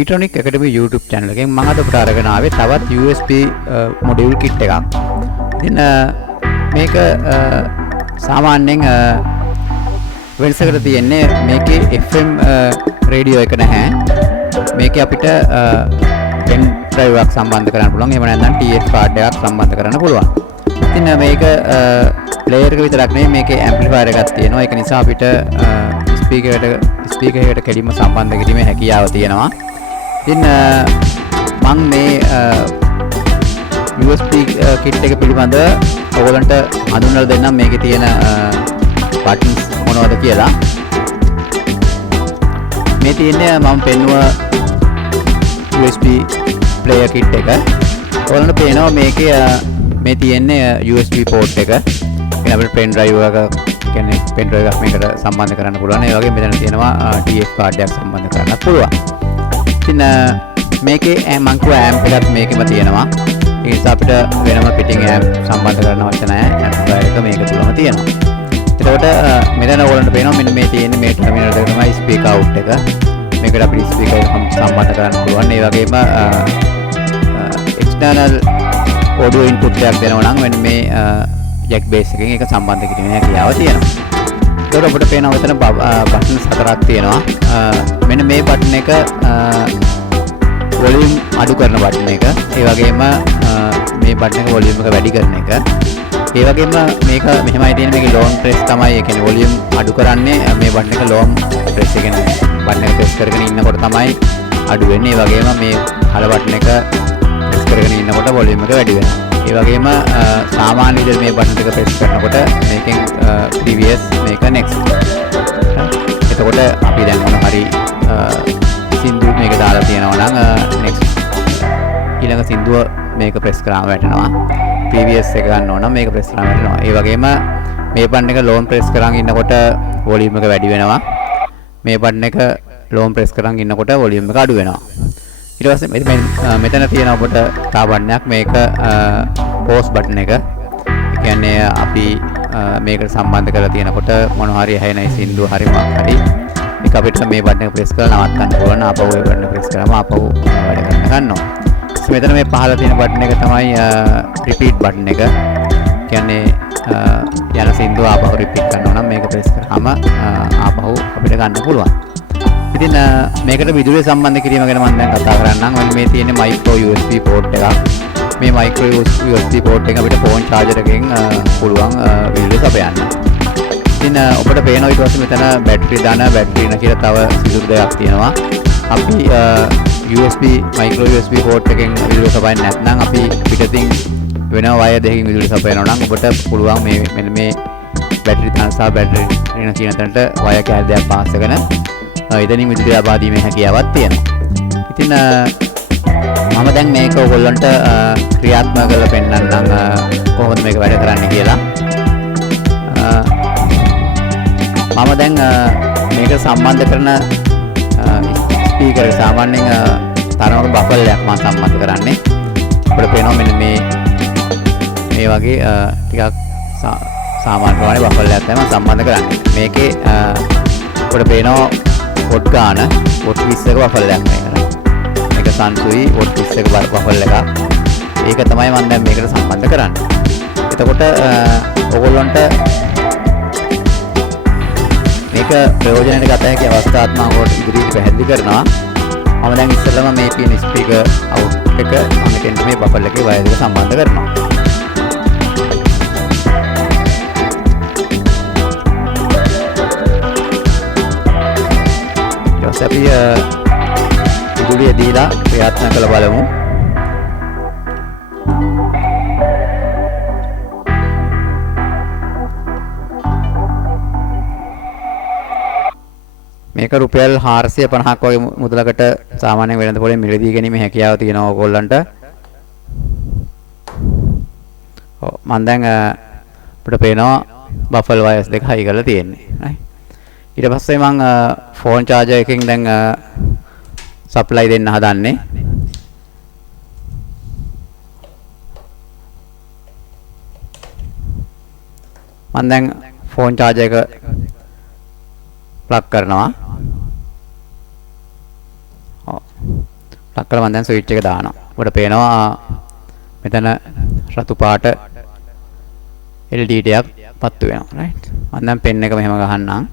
Etronic Academy YouTube channel එකෙන් මම අද අපට අරගෙන ආවේ තවත් USB module kit එකක්. ඉතින් මේක සාමාන්‍යයෙන් වෙනසකට තියෙන්නේ මේකේ FM රේඩියෝ එක නැහැ. මේකේ අපිට pen drive එකක් සම්බන්ධ කරන්න පුළුවන්. එහෙම නැත්නම් TF card එකක් සම්බන්ධ කරන්න පුළුවන්. ඉතින් මේක player එක විතරක් නෙවෙයි මේකේ amplifier එකක් තියෙනවා. ඒක නිසා අපිට speaker එකට කෙලින්ම සම්බන්ධ කිරීමේ හැකියාව තියෙනවා. ඉතින් මම මේ USB kit එක පිළිබඳව ඔයගොල්ලන්ට හඳුන්වලා දෙන්නම් මේකේ තියෙන buttons මොනවද කියලා. මේ තියෙන්නේ මම පෙන්නුව USB player kit එක. ඔයගොල්ලන්ට පේනවා මේකේ මේ තියෙන්නේ USB port එක. ඉතින් අපිට pen drive එක කියන්නේ pen drive එකක් මේකට සම්බන්ධ කරන්න පුළුවන්. ඒ වගේම මෙතන තියෙනවා TF card එකක් සම්බන්ධ කරන්න පුළුවන්. ඉතින් මේකේ මම කිව්වා amp එකක් මේකෙම තියෙනවා. ඒ නිසා අපිට වෙනම පිටින් amp සම්බන්ධ කරන්න අවශ්‍ය නැහැ. amplifier එක මේක තුලම තියෙනවා. එතකොට මෙතන ඔයගොල්ලන්ට පේනවා මෙන්න මේ තියෙන්නේ මේ ටර්මිනල් එක තමයි speaker out එක. මේකට අපිට speaker එක සම්බන්ධ කරන්න පුළුවන්. ඒ වගේම external audio input එකක් දෙනවා නම් මෙන්න මේ jack base එකෙන් ඒක සම්බන්ධ කිරීමේ හැකියාව තියෙනවා. ඒකට අපිට පේනවා මෙතන buttons හතරක් තියෙනවා. මෙන්න මේ button එක volume අඩු කරන button එක. ඒ වගේම මේ button එක volume එක වැඩි කරන එක. ඒ වගේම මේක මෙහෙමයි තියෙන්නේ මේකේ long press තමයි. ඒ කියන්නේ volume අඩු කරන්නේ මේ button එක long press එකෙන් button එක press කරගෙන ඉන්නකොට තමයි අඩු වෙන්නේ. ඒ වගේම මේ හල button එක press කරගෙන ඉන්නකොට volume එක වැඩි වෙනවා. ඒ වගේම සාමාන්‍ය විදිහට මේ බටන් එක ප්‍රෙස් කරනකොට මේකෙන් previous මේක next. එතකොට අපි දැන් මොන හරි සින්දු මේක දාලා තියෙනවා නම් next ඊළඟ සින්දුව මේක ප්‍රෙස් කරාම වැටෙනවා. previous එක ගන්න ඕන නම් මේක ප්‍රෙස් කරාම වැටෙනවා. ඒ වගේම මේ බටන් එක long press කරන් ඉන්නකොට volume එක වැඩි වෙනවා. මේ බටන් එක long press කරන් ඉන්නකොට volume එක අඩු වෙනවා. ඊට පස්සේ මෙතන තියෙන ඔබට තව බටනයක් මේක pause button එක. ඒ කියන්නේ අපි මේකට සම්බන්ධ කරලා තියෙනකොට මොනවා හරි ඇහෙන සින්දුව හරි මොකක් හරි ඒක අපිට මේ බටන් එක press කරලා නවත්තන්න පුළුවන්. ආපහු ඒ බටන් එක press කරාම ආපහු වැඩ කරන්න ගන්නවා. මෙතන මේ පහළ තියෙන බටන් එක තමයි repeat button එක. කියන්නේ යන සින්දුව ආපහු repeat කරනවා නම් මේක press කරාම ආපහු අපිට ගන්න පුළුවන්. ඉතින් මේකට විදුලිය සම්බන්ධ කිරීම ගැන මම දැන් කතා කරන්නම්. මේ තියෙන්නේ micro USB port එකක්. මේ micro USB port එක අපිට phone charger එකෙන් පුළුවන් විදුලිය සපයන්න. ඉතින් ඔබට පේනවා ඊට පස්සේ මෙතන බැටරි දාන බැටරි න කියලා තව සිදුරු දෙකක් තියෙනවා. අපි micro USB port එකෙන් විදුලිය සපයන්නේ නැත්නම් අපි පිටින් වෙන වයර් දෙකකින් විදුලිය සපයනවා නම් ඔබට පුළුවන් මෙන්න මේ බැටරි දාන සහ බැටරි න කියන තැනට වයර් කෑලි දෙකක් පාස් කරගෙන ඉතින් විදුලිය ලබා දීමේ හැකියාවක් තියෙනවා. ඉතින් මම දැන් මේක ඔයගොල්ලන්ට ක්‍රියාත්මක කරලා පෙන්නන්නම් කොහොමද මේක වැඩ කරන්නේ කියලා. මම දැන් මේක සම්බන්ධ කරන ස්පීකර් එක සාමාන්‍යයෙන් තරමක බෆල් එකක් මම සම්බන්ධ කරන්නේ. අපිට පේනවා මෙන්න මේ වගේ ටිකක් සාමාන්‍ය ප්‍රමාණය බෆල් එකක් තමයි මම සම්බන්ධ කරන්නේ. මේකේ අපිට පේනවා වොට් ගාන වොට් 20ක බෆල් එකක් මේකට. මේක සංසුයි වොට් 20ක බෆල් එකක්. ඒක තමයි මම දැන් මේකට සම්බන්ධ කරන්නේ. එතකොට ඔයගොල්ලන්ට මේක ප්‍රයෝජනයට ගත හැකි අවස්ථාත් මම ඔයාලට ඉදිරියට පැහැදිලි කරනවා. මම දැන් ඉස්සෙල්ලාම මේ තියෙන ස්පීකර් අවුට් එක මම මෙතෙන්ට මේ බෆල් එකේ වයර් එක සම්බන්ධ කරනවා. අපි විදුලිය දීලා ප්‍රයත්න කළ බලමු. මේක රුපියල් 450ක් වගේ මුදලකට සාමාන්‍ය වෙළඳ පොලේ මිලදී ගැනීමේ හැකියාව තියෙනවා ඕගොල්ලන්ට. ඔව් මම දැන් අපිට පේනවා බෆල් වයර්ස් දෙක හයි කරලා තියෙන්නේ. ඊට පස්සේ මම ෆෝන් charger එකෙන් දැන් සප්ලයි දෙන්න හදන්නේ. මම දැන් ෆෝන් charger එක ප්ලග් කරනවා. ලක් කරලා මම දැන් ස්විච් එක දානවා. ඔබට පේනවා මෙතන රතු පාට LED එකක් පත්තු වෙනවා. රයිට්. මම දැන් පෙන් එක මෙහෙම ගහන්නම්.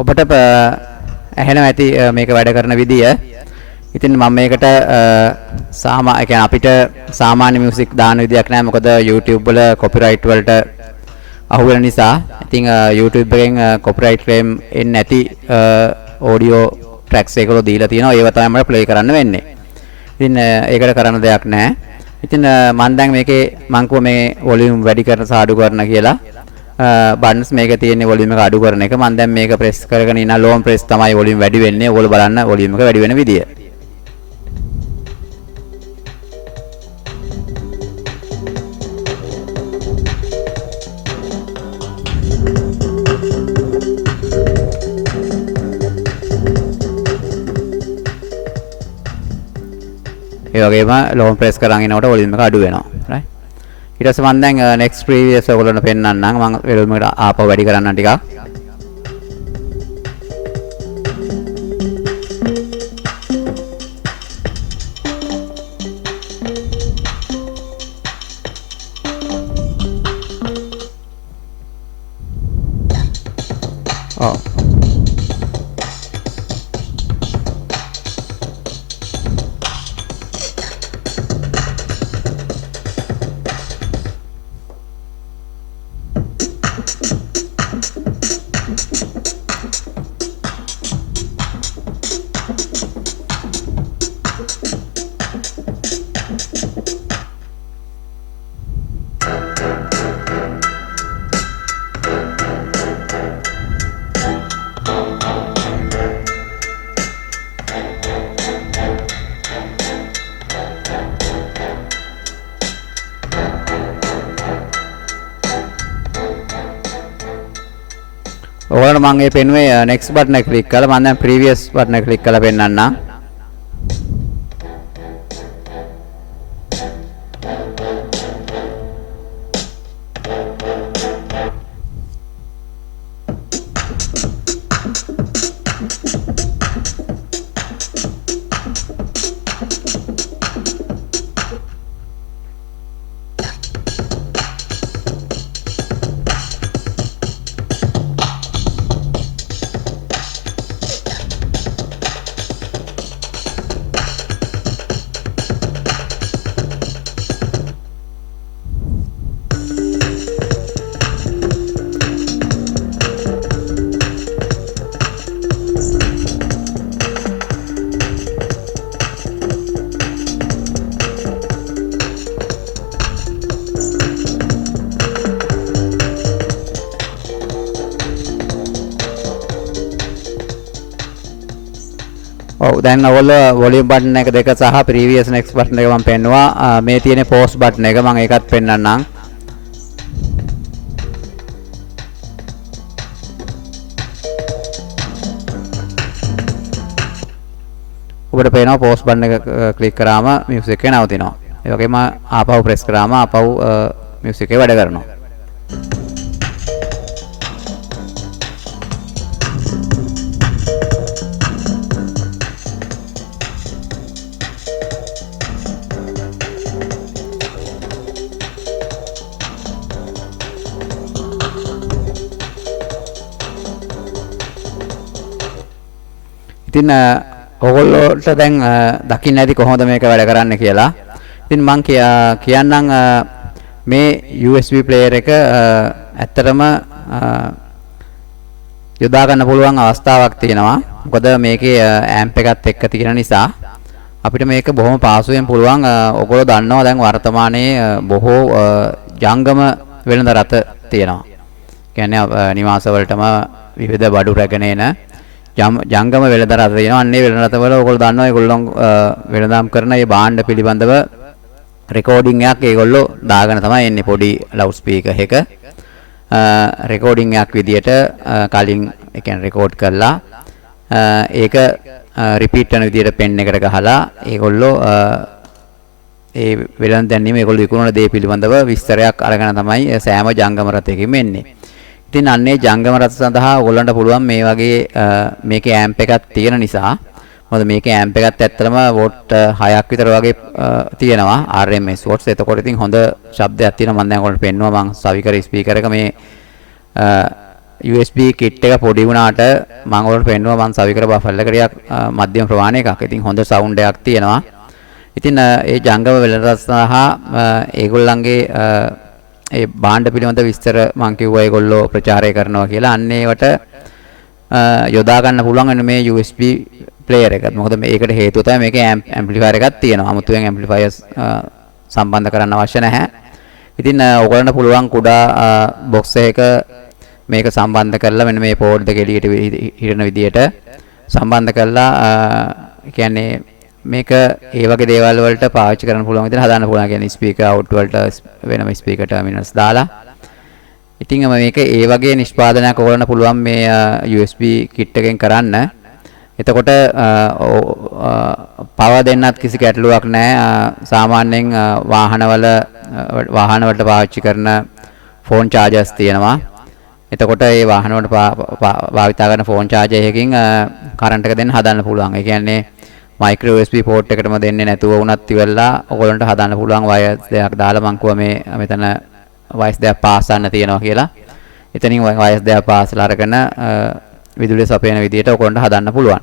ඔබට ඇහෙනවා ඇති මේක වැඩ කරන විදිය. ඉතින් මම මේකට අපිට සාමාන්‍ය මියුසික් දාන විදියක් නැහැ. මොකද YouTube වල කොපිරයිට් වලට අහු වෙන නිසා. ඉතින් YouTube එකෙන් කොපිරයිට් ක්ලේම් එන්නේ නැති ඔඩියෝ ට්‍රැක්ස් එකවල දීලා තියෙනවා. ඒව තමයි මට ප්ලේ කරන්න වෙන්නේ. ඉතින් ඒකට කරන්න දෙයක් නැහැ. ඉතින් මම දැන් මේකේ මං කිව්වා මේ වොලියුම් වැඩි කරන සහ අඩු කරන කියලා. බටන්ස් මේක තියෙන්නේ වොලියුම් එක අඩු කරන එක. මම දැන් මේක ප්‍රෙස් කරගෙන ඉන්න ලෝන් ප්‍රෙස් තමයි වොලියුම් වැඩි වෙන්නේ. ඔයගොල්ලෝ බලන්න වොලියුම් එක වැඩි වෙන විදිය. ඒ වගේම ලෝන් ප්‍රෙස් කරන් ඉනකොට වොලියුම් එක අඩු වෙනවා. රයිට්. ඊට පස්සේ මම දැන් next previous ඔයගොල්ලන්ට පෙන්නන්නම්. මම වොලියුම් එකට ආපහු වැඩි කරන්නම් ටිකක්. ඔව්. ඔයාලට මම මේ පෙන්නුවේ next button එක ක්ලික් කරලා මම දැන් previous button එක ක්ලික් කරලා පෙන්නන්නම්. ඔව් දැන් ඔයගොල්ලෝ වොලියුම් බටන් එක දෙක සහ previous next බටන් එක මම පෙන්නුවා. මේ තියෙන pause බටන් එක මම ඒකත් පෙන්නන්නම්. ඔබට පේනවා pause බටන් එක ක්ලික් කරාම මියුසික් එක නවතිනවා. ඒ වගේම ආපහු ප්‍රෙස් කරාම ආපහු මියුසික් එක වැඩ කරනවා. ඉතින් ඔයගොල්ලෝට දැන් දකින්න ඇති කොහොමද මේක වැඩ කරන්නේ කියලා. ඉතින් මම කියන්නම් මේ USB player එක ඇත්තටම යොදා ගන්න පුළුවන් අවස්ථාවක් තියෙනවා. මොකද මේකේ amp එකත් එක්ක තියෙන නිසා අපිට මේක බොහොම පාසුවෙන් පුළුවන්. ඔයගොල්ලෝ දන්නවා දැන් වර්තමානයේ බොහෝ ජංගම වෙළඳ රත තියෙනවා. කියන්නේ නිවාස වලටම විවිධ බඩු රැගෙන එන ජංගම වෙළඳ රත තියෙනවා. අන්නේ වෙළඳ රතවල ඔයගොල්ලෝ දන්නවා ඒගොල්ලෝ වෙළඳාම් කරන මේ භාණ්ඩ පිළිබඳව රෙකෝඩින් එකක් ඒගොල්ලෝ දාගෙන තමයි එන්නේ පොඩි ලවුඩ් ස්පීකර් එක. රෙකෝඩින් එකක් විදියට කලින් ඒ කියන්නේ රෙකෝඩ් කරලා ඒක රිපීට් කරන විදියට පෙන් එකට ගහලා ඒගොල්ලෝ ඒ වෙලෙන් දැන් නෙමෙයි ඒගොල්ලෝ විකුණන දේ පිළිබඳව විස්තරයක් අරගෙන තමයි සෑම ජංගම රථයකම එන්නේ. ඉතින් අන්නේ ජංගම රථ සඳහා ඔයගොල්ලන්ට පුළුවන් මේ වගේ මේකේ ඇම්ප් එකක් තියෙන නිසා මොකද මේකේ ඇම්ප් එකත් ඇත්තටම වෝට් 6ක් විතර වගේ තියෙනවා RMS වෝට්ස්. එතකොට ඉතින් හොඳ ශබ්දයක් තියෙනවා. මම දැන් ඔයගොල්ලන්ට පෙන්නුවා මම සවිකර ස්පීකර් එක මේ USB kit එක පොඩි වුණාට මම ඔයගොල්ලන්ට පෙන්නුවා මම සවිකර බෆල් එක ටිකක් මධ්‍යම ප්‍රමාණයක. ඉතින් හොඳ සවුන්ඩ් එකක් තියෙනවා. ඉතින් ඒ ජංගම වෙළඳ සඳහා ඒගොල්ලන්ගේ ඒ භාණ්ඩ පිළිබඳ විස්තර මම කිව්වා ඒගොල්ලෝ ප්‍රචාරය කරනවා කියලා. අන්න ඒවට යොදා ගන්න පුළුවන් වෙන මේ USB player එකත්. මොකද මේකට හේතුව තමයි මේකේ amplifier එකක් තියෙනවා. 아무තුවෙන් amplifier සම්බන්ධ කරන්න අවශ්‍ය නැහැ. ඉතින් ඔයගොල්ලන්ට පුළුවන් කුඩා box එකක මේක සම්බන්ධ කරලා මෙන්න මේ port දෙක එළියට හිරෙන විදියට සම්බන්ධ කරලා කියන්නේ මේක ඒ වගේ දේවල් වලට පාවිච්චි කරන්න පුළුවන් විදිහට හදාන්න පුළුවන්. කියන්නේ ස්පීකර් අවුට් වලට වෙනම ස්පීකර් ටර්මිනල්ස් දාලා. ඉතින් මේක ඒ වගේ නිෂ්පාදනයක් ඔයගොල්ලන්ට පුළුවන් මේ USB kit එකෙන් කරන්න. එතකොට පවර් දෙන්නත් කිසි ගැටලුවක් නැහැ. සාමාන්‍යයෙන් වාහන වලට පාවිච්චි කරන ෆෝන් චාර්ජර්ස් තියෙනවා. එතකොට ඒ වාහන වලට භාවිත කරන ෆෝන් චාර්ජර් එකකින් කරන්ට් එක දෙන්න හදන්න පුළුවන්. ඒ කියන්නේ මයික්‍රෝ USB port එකටම දෙන්නේ නැතුව වුණත් ඉවරලා ඔයගොල්ලන්ට හදන්න පුළුවන් වයර්ස් දෙකක් දාලා මං කිව්වා මේ මෙතන වයර්ස් දෙකක් පාස් කරන්න තියෙනවා කියලා. එතනින් වයර්ස් දෙකක් පාස්ලා අරගෙන විදුලිය සපයන විදිහට ඔයගොල්ලන්ට හදන්න පුළුවන්.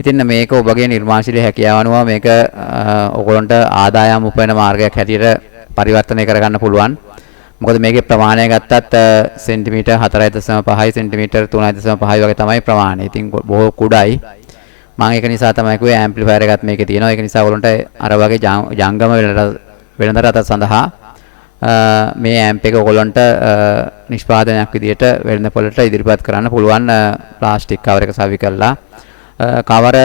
ඉතින් මේක ඔබගේ නිර්මාණශීලී හැකියාව අනුව මේක ඔයගොල්ලන්ට ආදායම් උපයන මාර්ගයක් හැටියට පරිවර්තනය කරගන්න පුළුවන්. මොකද මේකේ ප්‍රමාණය ගත්තත් සෙන්ටිමීටර් 4.5 සෙන්ටිමීටර් 3.5 වගේ තමයි ප්‍රමාණය. ඉතින් බොහෝ කුඩායි. මම ඒක නිසා තමයි කිව්වේ ඇම්ප්ලිෆයර් එකත් මේකේ තියෙනවා. ඒක නිසා ඔයගොල්ලන්ට අර වගේ ජංගම වෙළඳ රථ සඳහා මේ ඇම්ප් එක ඔයගොල්ලන්ට නිෂ්පාදනයක් විදියට වෙළඳ පොළට ඉදිරිපත් කරන්න පුළුවන්. ප්ලාස්ටික් කවර් එක සවි කරලා කවර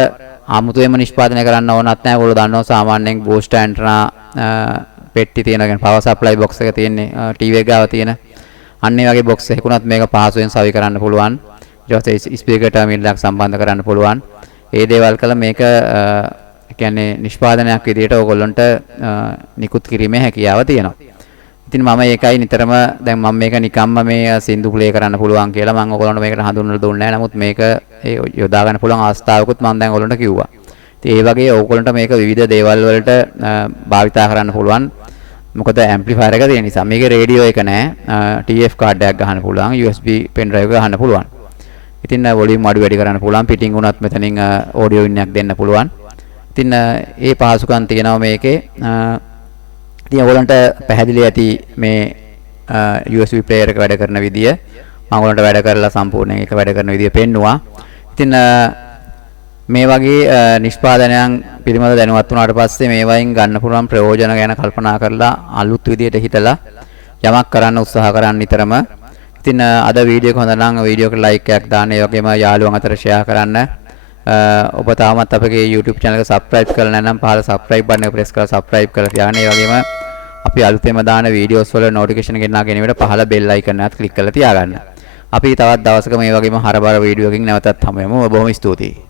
ආමුතුවෙන්ම නිෂ්පාදනය කරන්න ඕනත් නැහැ. ඔයගොල්ලෝ දන්නවා සාමාන්‍යයෙන් බූස්ටර් ඇන්ටනා පෙට්ටි තියෙනවා. කියන්නේ පවර් සප්ලයි බොක්ස් එක තියෙන්නේ ටීවී එක ගාව තියෙන. අන්න ඒ වගේ බොක්ස් එකකුණත් මේක පහසුවෙන් සවි කරන්න පුළුවන්. ඊට පස්සේ ස්පීකර් ටර්මිනල් එකක් සම්බන්ධ කරන්න පුළුවන්. ඒ දේවල් කළා මේක කියන්නේ නිෂ්පාදනයක් විදියට ඕගොල්ලන්ට නිකුත් කිරීමේ හැකියාව තියෙනවා. ඉතින් මම ඒකයි නිතරම දැන් මම මේක නිකම්ම මේ සින්දු ප්ලේ කරන්න පුළුවන් කියලා මම ඕගොල්ලන්ට මේකට හඳුන්වලා දුන්නේ නැහැ. නමුත් මේක යොදා ගන්න පුළුවන් අවස්ථාවකුත් මම දැන් ඕගොල්ලන්ට කිව්වා. ඉතින් ඒ වගේ ඕගොල්ලන්ට මේක විවිධ දේවල් වලට භාවිතා කරන්න පුළුවන්. මොකද ඇම්ප්ලිෆයර් එක තියෙන නිසා. මේකේ රේඩියෝ එක නැහැ. TF කාඩ් එකක් ගහන්න පුළුවන්. USB pen drive එක ගහන්න පුළුවන්. ඉතින් වොලියුම් අඩු වැඩි කරන්න පුළුවන්. පිටින් උනත් මෙතනින් ඔඩියෝ ඉන් එකක් දෙන්න පුළුවන්. ඉතින් ඒ පහසුකම් තියෙනවා මේකේ. ඉතින් ඔයගොල්ලන්ට පැහැදිලි ඇති මේ USB player එක වැඩ කරන විදිය. මම ඔයගොල්ලන්ට වැඩ කරලා සම්පූර්ණයෙන් ඒක වැඩ කරන විදිය පෙන්නුවා. ඉතින් මේ වගේ නිෂ්පාදනයන් පිළිබඳව දැනුවත් වුණාට පස්සේ මේ වයින් ගන්න පුළුවන් ප්‍රයෝජන ගැන කල්පනා කරලා අලුත් විදියට හිතලා යමක් කරන්න උත්සාහ කරන්න නිතරම. ඉතින් අද වීඩියෝ එක හොඳ නම් වීඩියෝ එකට ලයික් එකක් දාන්න. ඒ වගේම යාළුවන් අතර ෂෙයා කරන්න. ඔබ තාමත් අපගේ YouTube channel එක subscribe කරලා නැත්නම් පහළ subscribe button එක press කරලා subscribe කරලා තියාගන්න. ඒ වගේම අපි අලුතෙන්ම දාන වීඩියෝස් වල notification ගෙනා ගැනීමට පහළ bell icon එකත් click කරලා තියාගන්න. අපි තවත් දවසක මේ වගේම හරබර වීඩියෝ එකකින් නැවතත් හමු වෙමු. බොහොම ස්තුතියි.